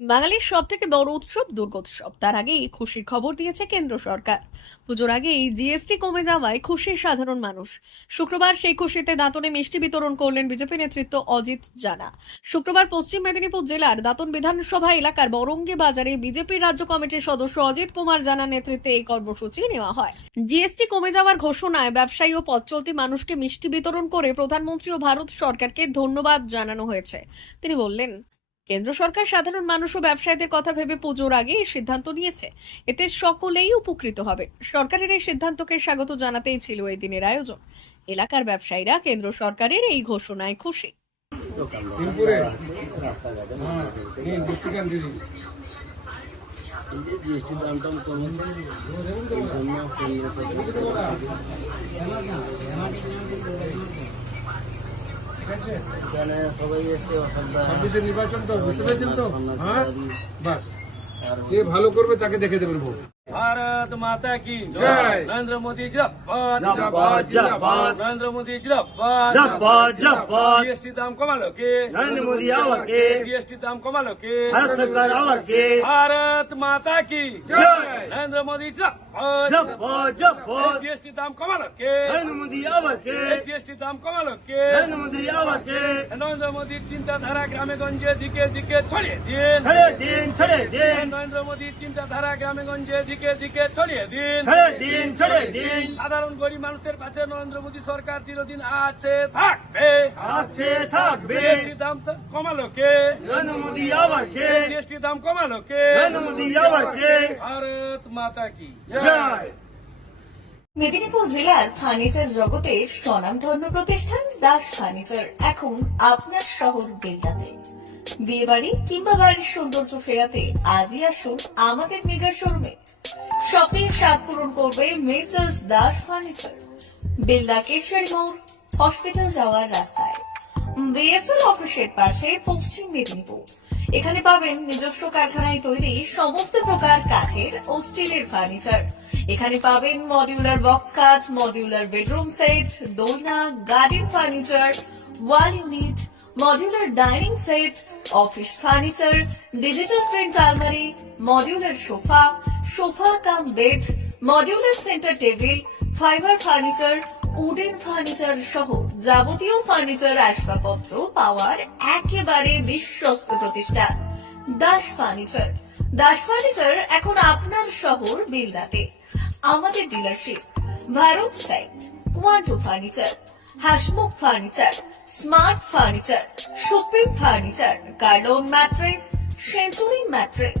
বাঙালির সব থেকে বড় উৎসব দুর্গোৎসব। তার আগেই খুশির খবর দিয়েছে কেন্দ্র সরকার। পুজোর আগেই জিএসটি কমে যাওয়ায় খুশি সাধারণ মানুষ। শুক্রবার সেই খুশিতে দাঁতনে মিষ্টি বিতরণ করলেন বিজেপি নেতৃত্ব অজিত জানা। শুক্রবার পশ্চিম মেদিনীপুর জেলার দাঁতন বিধানসভা এলাকার বরঙ্গি বাজারে বিজেপির রাজ্য কমিটির সদস্য অজিত কুমার জানার নেতৃত্বে এই কর্মসূচি নেওয়া হয়। জিএসটি কমে যাওয়ার ঘোষণায় ব্যবসায়ী ও পথ চলতি মানুষকে মিষ্টি বিতরণ করে প্রধানমন্ত্রী ও ভারত সরকারকে ধন্যবাদ জানানো হয়েছে। তিনি বললেন কেন্দ্র সরকার সাধারণ মানুষ ও ব্যবসায়ীদের কথা ভেবে পুজোর আগে এই সিদ্ধান্ত নিয়েছে। এতে সকলেই উপকৃত হবে। সরকারের এই সিদ্ধান্তকে স্বাগত জানাতেই ছিল এই দিনের আয়োজন। এলাকার ব্যবসায়ীরা কেন্দ্র সরকারের এই ঘোষণায় খুশি। এখানে সবাই এসছে ছাব্বিশের নির্বাচন তো বুঝতে পেরেছেন তো? হ্যাঁ? বাস। কে ভালো করবে তাকে দেখে দেবেন ভোট। भारत माता की जय। नरेंद्र मोदी जिंदाबाद जिंदाबाद, जिंदाबाद। नरेंद्र मोदी जिंदाबाद जिंदाबाद, जिंदाबाद। जीएसटी दाम कमालो के नरेंद्र मोदी आवर के जीएसटी दाम कमालो के भारत सरकार आवर के भारत माता की जय। नरेंद्र मोदी जिंदाबाद जिंदाबाद, जिंदाबाद। जीएसटी दाम कमालो के नरेंद्र मोदी आवर के जीएसटी दाम कमालो के नरेंद्र मोदी आवर के নরেন্দ্র মোদীর চিন্তাধারা গ্রামে গঞ্জে দিকে দিকে ছড়িয়ে দিন छड़े दिन छड़े दिन নরেন্দ্র মোদীর চিন্তাধারা গ্রামে গঞ্জে দিকে দিকে দিকে ছড়িয়ে দিন। দিন ছড়িয়ে দিন। সাধারণ গরিব মানুষের কাছে নরেন্দ্র মোদী সরকার চিরদিন আছে থাকবে। আছে থাকবে। জিএসটি দাম কমালো কে? নরেন্দ্র মোদী আবার কে? জিএসটি দাম কমালো কে? নরেন্দ্র মোদী আবার কে? ভারত মাতা কি? জয়। মেদিনীপুর জেলার ফার্নিচার জগতে স্বনামধন্য প্রতিষ্ঠান দাস ফার্নিচার। এখন আপনার শহর বেলদাতে বিয়ে বাড়ি কিংবা বাড়ির সৌন্দর্য ফেরাতে আজই আসুন আমাদের মেগা শোরুমে। শপিং স্বাদ পূরণ করবে মেসার্স দাস ফার্নিচার বেলদা কেশারি মোড় হসপিটাল যাওয়ার রাস্তায়। বিএসএল অফিসের পাশে পশ্চিম মেদিনীপুর। এখানে পাবেন নিজস্ব কারখানায় তৈরি সমস্ত প্রকার কাঠের ও স্টিলের ফার্নিচার। এখানে পাবেন modular box cut modular bedroom set দোলনা garden furniture wall unit modular dining set office furniture digital print আলমারি modular sofa sofa cum bed, modular centre table, fibre furniture, wooden furniture সহ যাবতীয় ফার্নিচার আসবাবপত্র পাওয়ার একেবারে বিশ্বস্ত প্রতিষ্ঠান। দাস ফার্নিচার। দাস ফার্নিচার এখন আপনার শহর বেলদাতে। আমাদের dealership, Bharat site, Quanto furniture, Hasmukh furniture, smart furniture, shopping furniture, Kurlon mattress, Century mattress